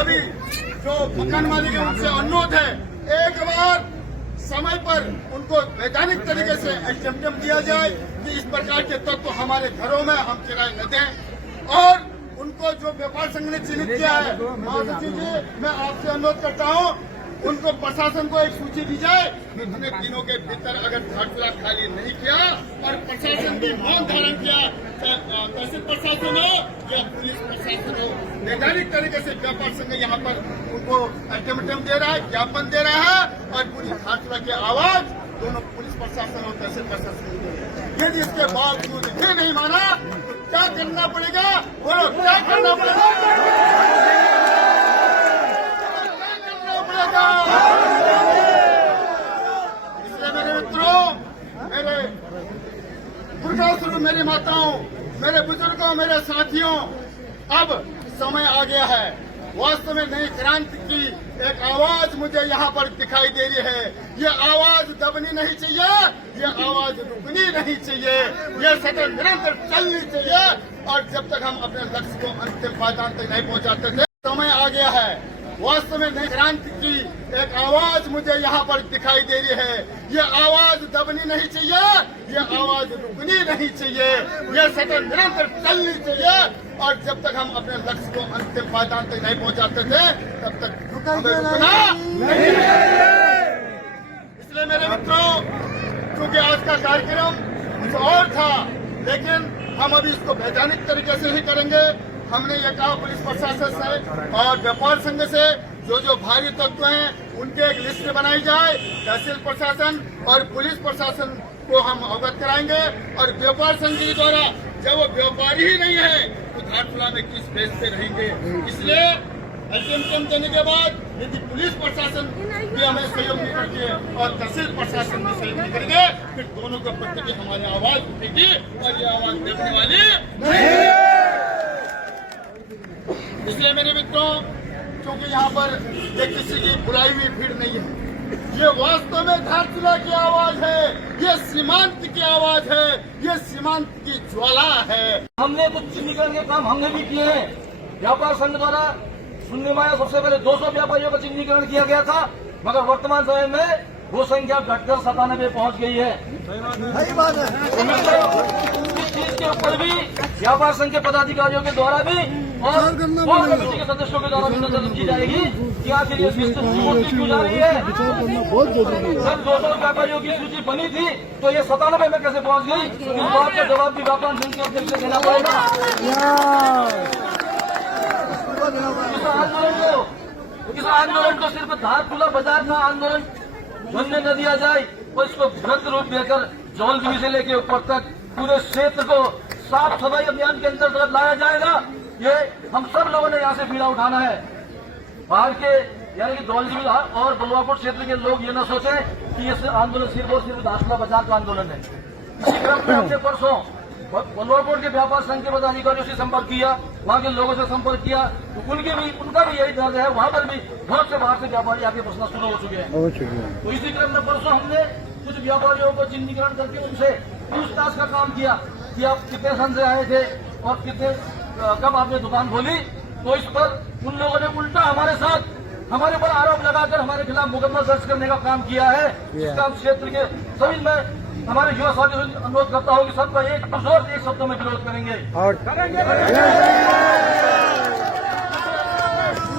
सभी जो मकान मालिक है उनसे अनुरोध है, एक बार समय पर उनको वैधानिक तरीके से अल्टीमेटम दिया जाए कि इस प्रकार के तत्व हमारे घरों में हम किराए न दें। और उनको जो व्यापार संघ ने चिन्हित किया है, महासचिव जी मैं आपसे अनुरोध करता हूं, उनको प्रशासन को एक सूची दी जाए कि इतने दिनों के भीतर अगर घाटपुरा खाली नहीं किया और प्रशासन भी मौन धारण किया, तहसील प्रशासन हो या पुलिस प्रशासन हो, वैधानिक तरीके से व्यापार संघ यहाँ पर उनको अल्टीमेटम दे रहा है, ज्ञापन दे रहा है और पूरी घाटपुरा की आवाज दोनों पुलिस प्रशासन और तहसील प्रशासन को दे रहा है। यदि इसके बावजूद ये नहीं माना तो क्या करना पड़ेगा, बोलो क्या करना पड़ेगा? इसलिए मेरे मित्रों, मेरे पुरखासुरों, मेरी माताओं, मेरे बुजुर्गों, मेरे साथियों, अब समय आ गया है। वास्तव में नई क्रांति की एक आवाज मुझे यहाँ पर दिखाई दे रही है। ये आवाज दबनी नहीं चाहिए, ये आवाज रुकनी नहीं चाहिए, ये सतत निरंतर चलनी चाहिए। और जब तक हम अपने लक्ष्य को अंतिम पायदान तक नहीं पहुँचाते थे, समय आ गया है। वास्तव में नई क्रांति की एक आवाज मुझे यहाँ पर दिखाई दे रही है। ये आवाज दबनी नहीं चाहिए, ये आवाज रुकनी नहीं चाहिए, ये सतत निरंतर चलनी चाहिए। और जब तक हम अपने लक्ष्य को अंतिम पायदान तक नहीं पहुँचाते थे, तब तक हमें रुकना नहीं है। इसलिए मेरे मित्रों, क्योंकि आज का कार्यक्रम कुछ और था, लेकिन हम अभी इसको वैधानिक तरीके से ही करेंगे। हमने ये कहा पुलिस प्रशासन से और व्यापार संघ से जो भारी तत्व हैं उनके एक लिस्ट बनाई जाए। तहसील प्रशासन और पुलिस प्रशासन को हम अवगत कराएंगे और व्यापार संघ के द्वारा जब वो व्यापारी ही नहीं है तो घाटपुरा में किस बेस पे रहेंगे। इसलिए अल्टीमेटम देने के बाद यदि पुलिस प्रशासन भी हमें सहयोग नहीं करती है और तहसील प्रशासन भी सहयोग नहीं करेंगे, फिर दोनों के प्रति हमारी आवाज उठेगी और ये आवाज देखने वाली नहीं है। इसलिए मेरे मित्रों, क्योंकि यहाँ पर ये किसी की बुलाई हुई भीड़ नहीं है, ये वास्तव में घाटपुरा की आवाज है, ये सीमांत की आवाज है, ये सीमांत की ज्वाला है। हमने कुछ चिन्हीकरण के काम हमने भी किए हैं। व्यापार संघ द्वारा शून्य माया सबसे पहले 200 व्यापारियों का चिन्हीकरण किया गया था, मगर वर्तमान समय में वो संख्या घटकर 97 पहुंच गई है। सही बात है। इस चीज के ऊपर भी व्यापार संघ के पदाधिकारियों के द्वारा भी और कमेटी के सदस्यों के द्वारा भी नजर की जाएगी कि आखिर ये सिस्टम क्यों जा रही है। बहुत जरूरी है। जब 200 व्यापारियों की सूची बनी थी तो ये 97 में कैसे पहुंच गई, इस बात का जवाब भी व्यापार संघ के अध्यक्ष से देना पड़ेगा। इस आंदोलन को सिर्फ धारचूला बाजार का आंदोलन बनने न दिया जाए और इसको भ्रत रूप देकर जौलजीबी से लेके ऊपर तक पूरे क्षेत्र को साफ सफाई अभियान के अंतर्गत लाया जाएगा। ये हम सब लोगों ने यहाँ से बीड़ा उठाना है। बाहर के यानी कि जौलजीबी और बलवापुर क्षेत्र के लोग ये न सोचें कि ये आंदोलन सिर्फ और सिर्फ धारचूला बाजार का आंदोलन है। इसी क्रम में हमने परसों बलवापुर के व्यापार संघ के पदाधिकारियों से संपर्क किया, वहाँ के लोगों से संपर्क किया, तो उनका भी यही दर्द है। वहाँ पर भी बहुत से बाहर से व्यापारी आके बसना शुरू हो चुके हैं। तो इसी क्रम में परसों हमने कुछ व्यापारियों को चिन्हीकरण करके उनसे पूछताछ का काम किया कि आप कितने सन से आए थे और कितने कब आपने दुकान खोली। तो इस पर उन लोगों ने उल्टा हमारे पर आरोप लगाकर हमारे खिलाफ मुकदमा दर्ज करने का काम किया है। इसका हम क्षेत्र के सभी में हमारे युवा साथियों से अनुरोध करता हूँ कि सबका एक शब्दों में विरोध करेंगे।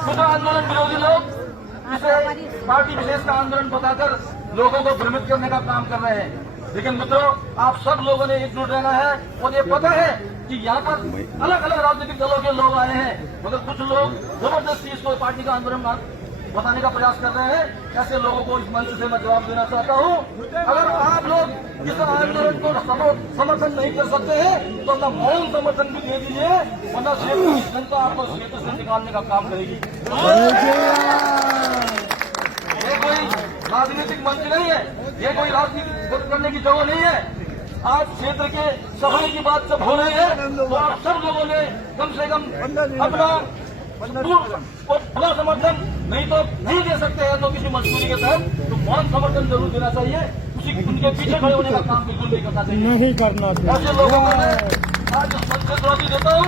कुछ आंदोलन विरोधी लोग इसे पार्टी विशेष का आंदोलन बताकर लोगों को भ्रमित करने का काम कर रहे हैं। लेकिन मित्रों, आप सब लोगों ने एकजुट रहना है और ये पता है कि यहाँ पर अलग अलग राजनीतिक दलों के लोग आए हैं, मगर कुछ लोग जबरदस्ती इसको पार्टी का आंदोलन बताने का प्रयास कर रहे हैं। ऐसे लोगों को इस मंच से मैं जवाब देना चाहता हूँ, अगर आप लोग इस आंदोलन को समर्थन नहीं कर सकते हैं तो अपना मौन समर्थन भी दे दीजिए, वरना क्षेत्र की जनता आपको क्षेत्र से निकालने का काम करेगी। ये कोई राजनीतिक मंच नहीं है, ये कोई राजनीति करने की जगह नहीं है। आज क्षेत्र के सफाई की बात जब हो रही है तो आप सब लोगों ने कम से कम अपना पूरा समर्थन नहीं तो नहीं दे सकते हैं तो किसी मजबूरी के तहत तो मौन समर्थन जरूर देना चाहिए। उनके पीछे खड़े होने का काम बिल्कुल नहीं करना चाहिए। नहीं करना चाहिए। ऐसे लोगों को मैं आज मंच से चुनौती देता हूँ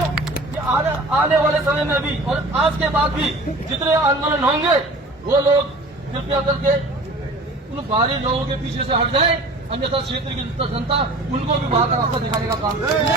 कि आने वाले समय में भी और आज के बाद भी जितने आंदोलन होंगे वो लोग कृपया करके उन बाहरी लोगों के पीछे से हट जाए, अन्यथा क्षेत्र की जनता उनको भी बाहर का रास्ता दिखाने का काम करें।